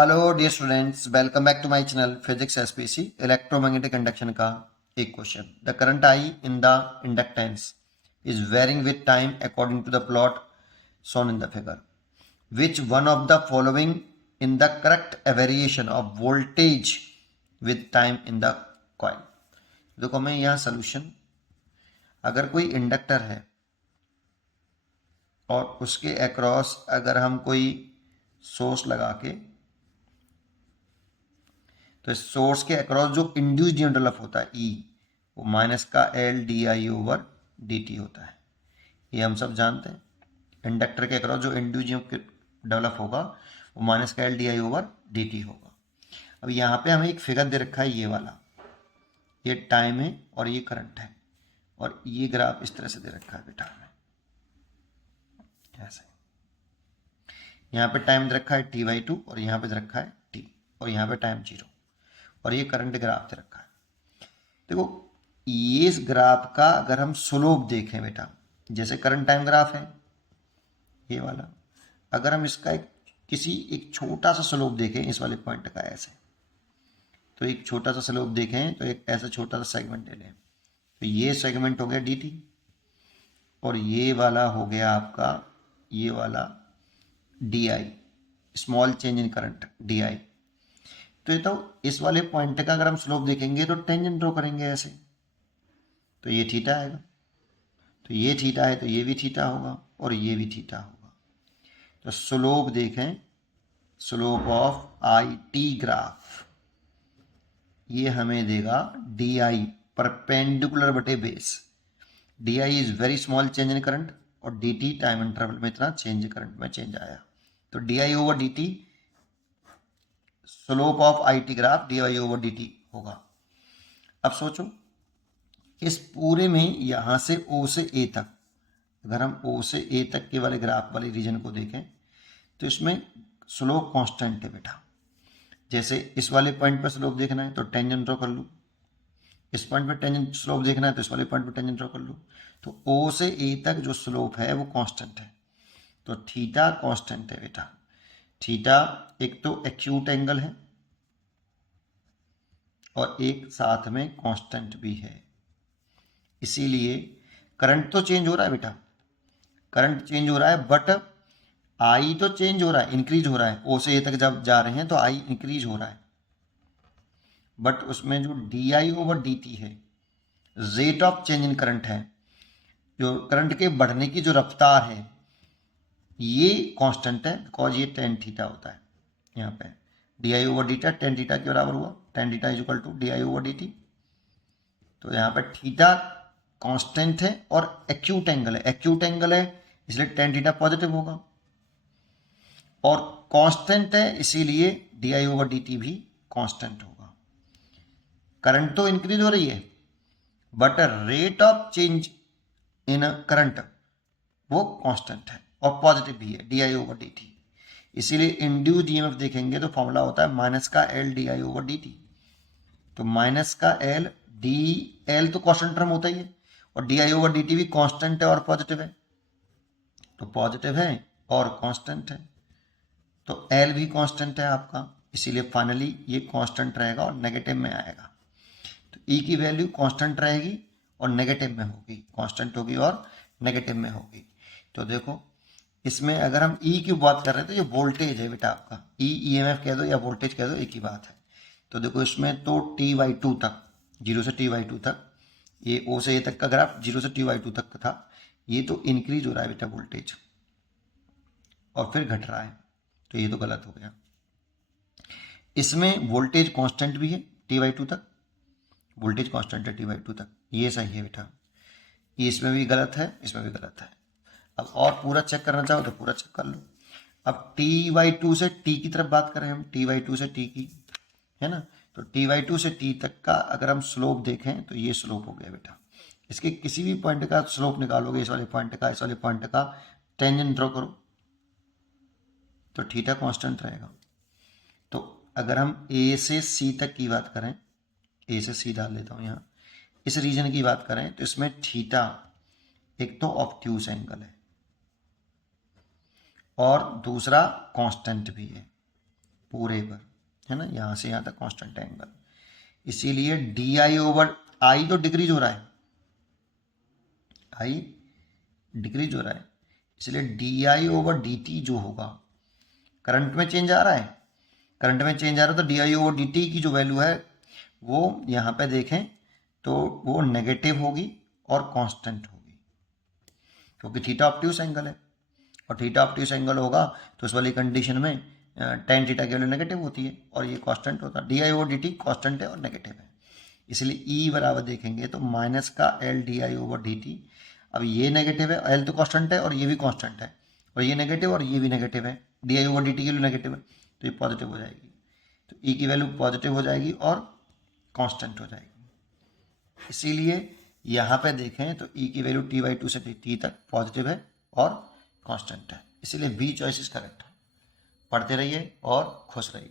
Hello dear students, welcome back to my channel physics SPC. Electromagnetic conduction का एक question. The current I in the inductance is varying with time according to the plot shown in the figure. Which one of the following in the correct variation of voltage with time in the coil? देखो मैं यहाँ solution, अगर कोई inductor है और उसके across अगर हम कोई सोर्स लगा के, तो इस सोर्स के अक्रॉस जो इंड्यूस्ड डेवलप होता है ई, वो माइनस का L D I over D T होता है। ये हम सब जानते हैं। इंडक्टर के अक्रॉस जो इंड्यूस्ड डेवलप होगा वो माइनस का L D I over D T होगा। अब यहाँ पे हमें एक फिगर दे रखा है, ये वाला, ये टाइम है और ये करंट है, और ये ग्राफ इस तरह से दे रखा है बेटा हमें ऐसे। यहाँ पे टाइम दे रखा है टी बाई टू, और यहाँ पे दे रखा है टी, और यहाँ पे टाइम जीरो, और ये करंट ग्राफ दे रखा है। देखो ये इस ग्राफ का अगर हम स्लोप देखें बेटा, जैसे करंट टाइम ग्राफ है ये वाला, अगर हम इसका एक छोटा सा स्लोप देखें इस वाले पॉइंट का ऐसे, तो एक छोटा सा स्लोप देखें तो एक ऐसा छोटा सा सेगमेंट ले लें, तो ये सेगमेंट हो गया डी टी, और ये वाला हो गया आपका ये वाला D I, small change in current D I. तो इस वाले पॉइंट का अगर हम स्लोप देखेंगे तो टेंजेंट ड्रॉ करेंगे ऐसे, तो ये थीटा आएगा, तो ये थीटा है तो ये भी थीटा होगा और ये भी थीटा होगा। तो स्लोप देखें, slope of I T graph ये हमें देगा डी आई परपेंडिकुलर बटे base. D I is very small change in current, और डी टी टाइम इंटरवल में इतना चेंज करंट में चेंज आया, तो D I over D T slope of I T graph D I over D T होगा। अब सोचो इस पूरे में यहाँ से ओ से ए तक, अगर हम ओ से ए तक के वाले ग्राफ वाले रीजन को देखें तो इसमें स्लोप कांस्टेंट है बेटा। जैसे इस वाले पॉइंट पर स्लोप देखना है तो टेंजेंट ड्रॉ कर लूँ, इस पॉइंट पर टेंजेंट स्लोप देखना है तो इस वाले पॉइंट पर टेंजेंट ड्रॉ कर लूँ, तो ओ से ए तक जो स्लोप है वो कांस्टेंट है, तो थीटा कांस्टेंट है बेटा। थीटा एक तो एक्यूट एंगल है और एक साथ में कांस्टेंट भी है, इसीलिए करंट तो चेंज हो रहा है बेटा, करंट चेंज हो रहा है, बट आई तो चेंज हो रहा है, इंक्रीज हो रहा है। ओ से ए तक जब जा रहे हैं तो आई इंक्रीज हो रहा है, बट उसमें जो D I over D T है, rate of change in current है, जो करंट के बढ़ने की जो रफ्तार है ये कांस्टेंट है, बिकॉज ये टेन थीटा होता है। यहाँ पे d I over d t tan theta के बराबर हुआ, tan theta is equal to d I over D t. तो यहाँ पे थीटा कांस्टेंट है और एक्यूट एंगल है, एक्यूट एंगल है इसलिए टेन थीटा पॉजिटिव होगा, और कांस्टेंट है इसीलिए D I over D T भी कांस्टेंट होगा। करंट तो इंक्रीज हो रही है but rate of change in current वो कांस्टेंट है और पॉजिटिव भी है, D I over D T. इसीलिए इंड्यूस्ड ईएमएफ देखेंगे तो फॉर्मूला होता है माइनस का L D I over D t. तो माइनस का एल डी, एल तो कांस्टेंट टर्म होता ही है, और D I over D T भी कांस्टेंट है और पॉजिटिव है, तो पॉजिटिव है और कांस्टेंट है, तो एल भी कांस्टेंट है आपका, इसीलिए फाइनली ये कांस्टेंट रहेगा और नेगेटिव में आएगा। तो ई की वैल्यू कांस्टेंट रहेगी और नेगेटिव में होगी, कांस्टेंट होगी और नेगेटिव में होगी। तो देखो इसमें अगर हम ई की बात कर रहे हैं तो ये वोल्टेज है बेटा आपका, ई ईएमएफ कह दो या वोल्टेज कह दो एक ही बात है। तो देखो इसमें तो टी वाई टू तक, जीरो से टी वाई टू तक, ये ओ से ए तक का ग्राफ जीरो से टी वाई टू तक का था, ये तो इंक्रीज हो रहा है बेटा वोल्टेज और फिर घट रहा है, तो ये तो गलत हो गया। इसमें वोल्टेज कांस्टेंट भी है टी वाई टू तक, वोल्टेज कांस्टेंट है टी वाई टू तक, ये सही है बेटा। ये इसमें भी गलत है, इसमें भी गलत है। अब और पूरा चेक करना चाहो तो पूरा चेक कर लो। अब टी वाई टू से टी की तरफ बात करें हम, टी वाई टू से टी की, है ना, तो टी वाई टू से टी तक का अगर हम स्लोप देखें तो ये स्लोप हो गया बेटा। इसके किसी भी पॉइंट का स्लोप निकालोगे, इस वाले पॉइंट का, इस वाले पॉइंट का, टेंजेंट ड्रॉ करो तो थीटा कांस्टेंट रहेगा। तो अगर हम ए से सी तक की बात करें, ए से सी डाल लेता हूँ यहाँ, इस रीजन की बात करें तो इसमें थीटा एक तो ऑब्ट्यूस एंगल है और दूसरा कांस्टेंट भी है, पूरे पर, है ना, यहाँ से यहाँ तक कांस्टेंट है एंगल। इसीलिए डी आई ओवर आई तो डिक्रीज हो रहा है, आई डिक्रीज हो रहा है, इसलिए D I over D T जो होगा, करंट में चेंज आ रहा है, करंट में चेंज आ रहा है तो D I over D T की जो वैल्यू है वो यहाँ पे देखें तो वो नेगेटिव होगी और कांस्टेंट होगी, क्योंकि थीटा ऑब्ट्यूस एंगल है, और थीटा ऑब्ट्यूस एंगल होगा तो उस वाली कंडीशन में टेन थीटा की वैल्यू नेगेटिव होती है और ये कांस्टेंट होता है। D I over D T constant है और नेगेटिव है, इसलिए ई बराबर देखेंगे तो माइनस का L D I over D T. अब ये नेगेटिव है, एल तो कांस्टेंट है और ये भी कांस्टेंट है, और ये नेगेटिव और ये भी नेगेटिव है, D I over D T की वैल्यू नेगेटिव है तो ये पॉजिटिव हो जाएगी, तो ई की वैल्यू पॉजिटिव हो जाएगी और कांस्टेंट हो जाएगी। इसीलिए यहाँ पे देखें तो ई की वैल्यू टी बाई टू से टी तक पॉजिटिव है और कांस्टेंट है, इसीलिए बी चॉइस इज करेक्ट। पढ़ते रहिए और खुश रहिए।